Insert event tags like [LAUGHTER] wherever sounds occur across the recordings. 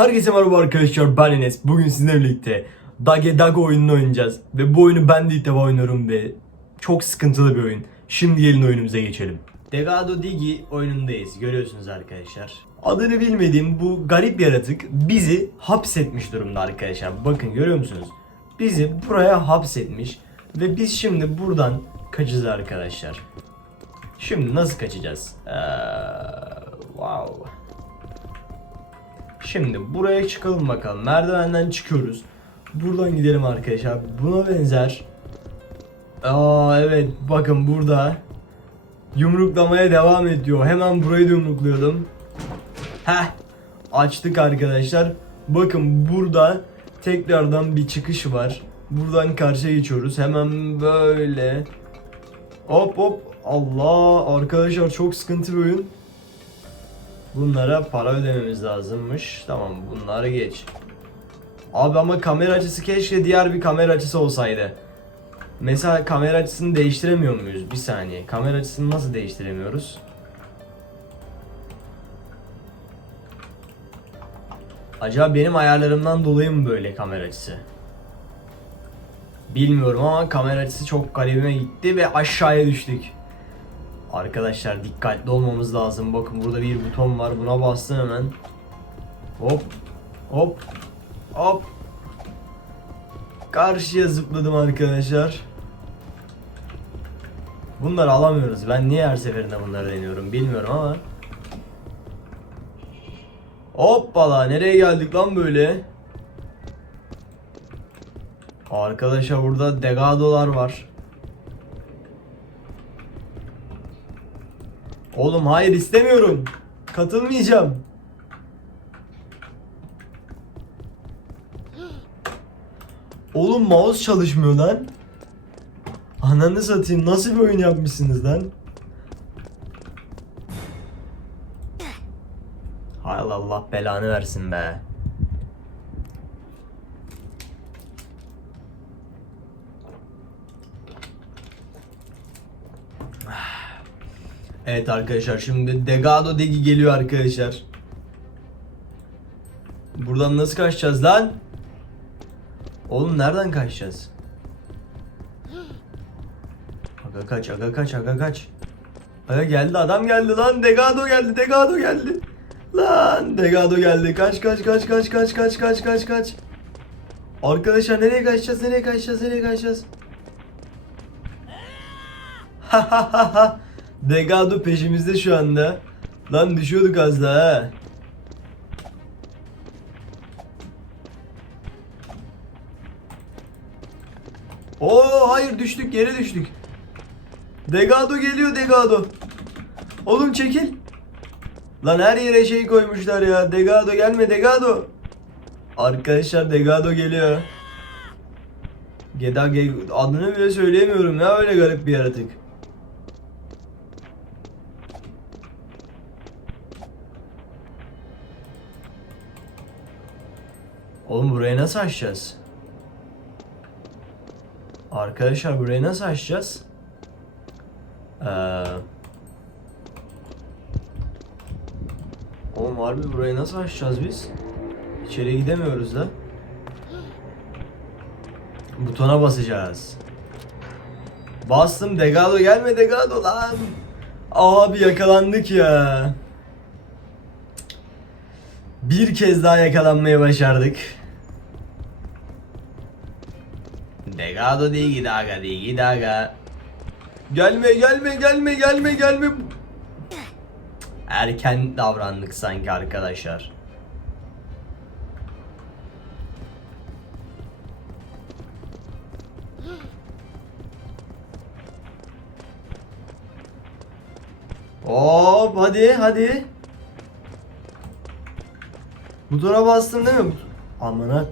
Herkese merhaba arkadaşlar ben Enes. Bugün sizinle birlikte Dage Dage oyununu oynayacağız. Ve bu oyunu ben de ilk defa oynuyorum ve çok sıkıntılı bir oyun. Şimdi gelin oyunumuza geçelim. Degado Digi oyunundayız. Görüyorsunuz arkadaşlar. Adını bilmediğim bu garip yaratık bizi hapsetmiş durumda arkadaşlar. Bakın görüyor musunuz? Bizi buraya hapsetmiş. Ve biz şimdi buradan kaçacağız arkadaşlar. Şimdi nasıl kaçacağız? Ee, wow. Şimdi buraya çıkalım bakalım. Merdivenden çıkıyoruz. Buradan gidelim arkadaşlar. Buna benzer. Aa evet bakın burada yumruklamaya devam ediyor. Hemen burayı da yumrukluyordum. Heh açtık arkadaşlar. Bakın burada tekrardan bir çıkış var. Buradan karşıya geçiyoruz. Hemen böyle. Hop hop. Allah arkadaşlar çok sıkıntı bir oyun. Bunlara para ödememiz lazımmış. Tamam bunları geç. Abi ama kamera açısı keşke diğer bir kamera açısı olsaydı. Mesela kamera açısını değiştiremiyor muyuz? Bir saniye. Kamera açısını nasıl değiştiremiyoruz? Acaba benim ayarlarımdan dolayı mı böyle kamera açısı? Bilmiyorum ama kamera açısı çok garibime gitti ve aşağıya düştük. Arkadaşlar dikkatli olmamız lazım. Bakın burada bir buton var. Buna bastım hemen. Hop. Hop. Hop. Karşıya zıpladım arkadaşlar. Bunları alamıyoruz. Ben niye her seferinde bunları deniyorum bilmiyorum ama. Hoppala nereye geldik lan böyle? Arkadaşlar burada degadolar var. Oğlum hayır istemiyorum. Katılmayacağım. Oğlum mouse çalışmıyor lan. Ananı satayım nasıl bir oyun yapmışsınız lan? Hay Allah, belanı versin be. Evet arkadaşlar şimdi Degado Degi geliyor arkadaşlar. Buradan nasıl kaçacağız lan? Oğlum nereden kaçacağız? Aga kaç, aga kaç, aga kaç. Aga geldi adam geldi lan. Degado geldi, Degado geldi. Lan Degado geldi. Kaç kaç kaç kaç kaç kaç kaç kaç kaç. Arkadaşlar nereye kaçacağız? Nereye kaçacağız? Nereye kaçacağız? Ha ha ha ha. Degado peşimizde şu anda. Lan düşüyorduk az daha ha. Oo hayır düştük yere düştük. Degado geliyor Degado. Oğlum çekil. Lan her yere şey koymuşlar ya. Degado gelme Degado. Arkadaşlar Degado geliyor. Geda Ge- adını bile söyleyemiyorum ya öyle garip bir yaratık. Oğlum burayı nasıl açacağız? Arkadaşlar burayı nasıl açacağız? Ee... Oğlum harbi burayı nasıl açacağız biz? İçeri gidemiyoruz da. Butona basacağız. Bastım Degado gelme Degado lan. Abi yakalandık ya. Bir kez daha yakalanmayı başardık. Degado digi daga digi daga. Gelme gelme gelme gelme gelme. Erken davrandık sanki arkadaşlar. Hop hadi hadi. Butona bastım değil mi? Amına.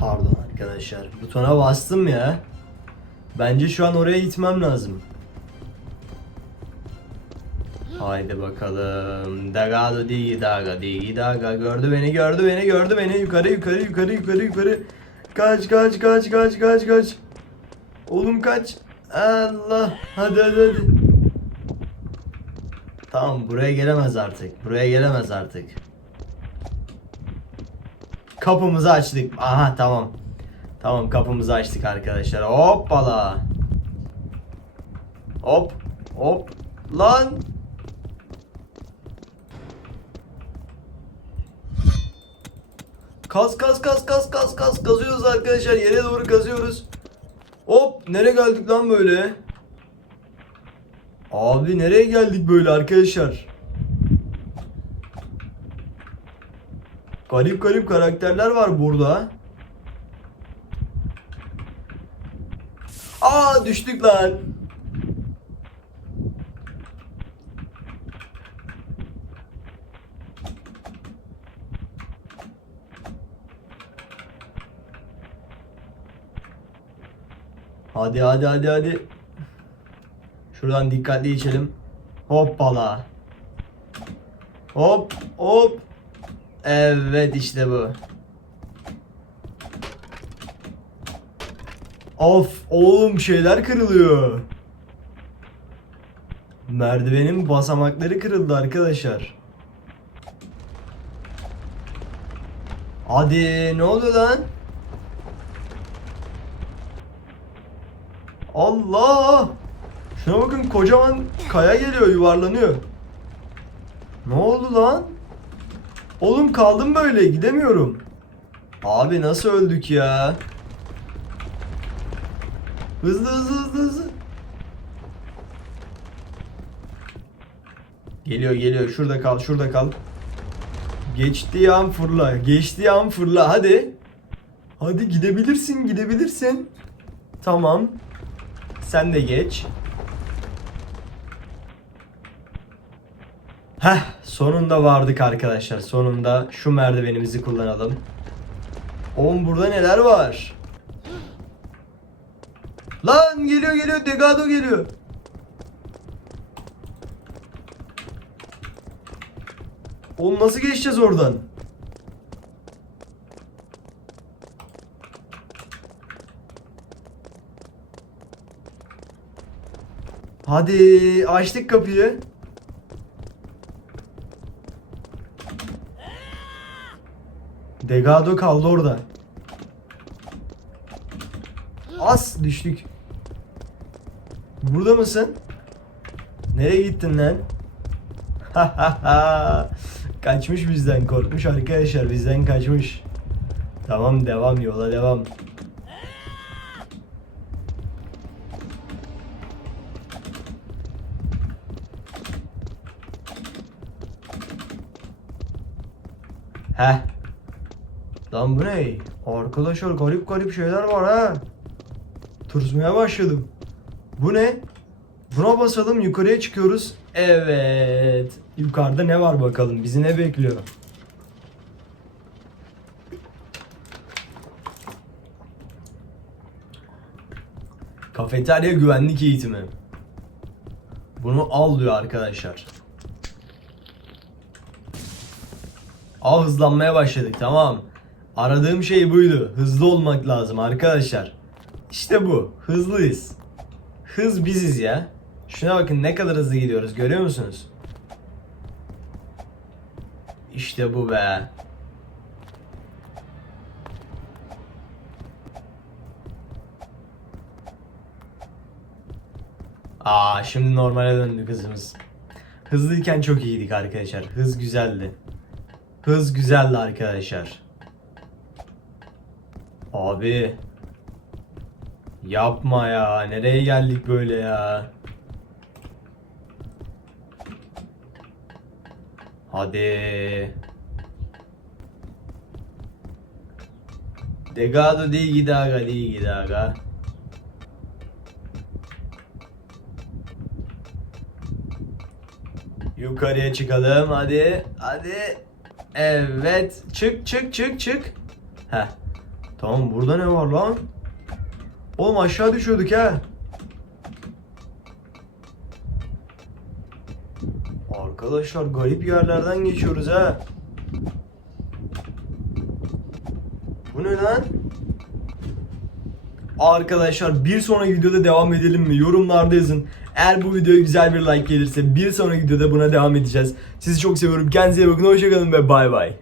Pardon arkadaşlar. Butona bastım ya. Bence şu an oraya gitmem lazım. Haydi bakalım. Dagado digi daga digi daga. Gördü beni gördü beni gördü beni. Yukarı yukarı yukarı yukarı yukarı. Kaç kaç kaç kaç kaç kaç. Oğlum kaç. Allah. Hadi hadi hadi. Tamam buraya gelemez artık. Buraya gelemez artık. Kapımızı açtık. Aha tamam. Tamam kapımızı açtık arkadaşlar. Hoppala. Hop. Hop. Lan. Kaz kaz kaz kaz kaz kaz kazıyoruz arkadaşlar. Yere doğru kazıyoruz. Hop. Nereye geldik lan böyle? Abi nereye geldik böyle arkadaşlar? Garip garip karakterler var burada. Aa düştük lan. Hadi hadi hadi hadi. Şuradan dikkatli içelim. Hoppala. Hop hop. Evet işte bu. Of oğlum şeyler kırılıyor. Merdivenin basamakları kırıldı arkadaşlar. Hadi ne oluyor lan? Allah! Şuna bakın kocaman kaya geliyor yuvarlanıyor. Ne oldu lan? Oğlum kaldım böyle gidemiyorum. Abi nasıl öldük ya? Hızlı hızlı hızlı hızlı. Geliyor geliyor şurada kal şurada kal. Geçti an fırla. Geçti an fırla hadi. Hadi gidebilirsin gidebilirsin. Tamam. Sen de geç. Heh sonunda vardık arkadaşlar. Sonunda şu merdivenimizi kullanalım. Oğlum burada neler var? Lan geliyor geliyor Degado geliyor. Oğlum nasıl geçeceğiz oradan? Hadi açtık kapıyı. Degado kaldı orada. As düştük. Burada mısın? Nereye gittin lan? [LAUGHS] kaçmış bizden korkmuş arkadaşlar bizden kaçmış. Tamam devam yola devam. Heh. Lan bu ne? Arkadaşlar garip garip şeyler var ha. Tırsmaya başladım. Bu ne? Buna basalım yukarıya çıkıyoruz. Evet. Yukarıda ne var bakalım? Bizi ne bekliyor? Kafeterya güvenlik eğitimi. Bunu al diyor arkadaşlar. Aa hızlanmaya başladık tamam. Aradığım şey buydu. Hızlı olmak lazım arkadaşlar. İşte bu. Hızlıyız. Hız biziz ya. Şuna bakın ne kadar hızlı gidiyoruz görüyor musunuz? İşte bu be. Aa şimdi normale döndü kızımız. Hızlıyken çok iyiydik arkadaşlar. Hız güzeldi. Hız güzeldi arkadaşlar. Abi. Yapma ya. Nereye geldik böyle ya? Hadi. Degado di gidaga di gidaga. Yukarıya çıkalım hadi. Hadi. Evet. Çık çık çık çık. Heh. Tamam burada ne var lan? Oğlum aşağı düşüyorduk ha. Arkadaşlar garip yerlerden geçiyoruz ha. Bu ne lan? Arkadaşlar bir sonraki videoda devam edelim mi? Yorumlarda yazın. Eğer bu videoya güzel bir like gelirse bir sonraki videoda buna devam edeceğiz. Sizi çok seviyorum. Kendinize iyi bakın. Hoşçakalın ve bay bay.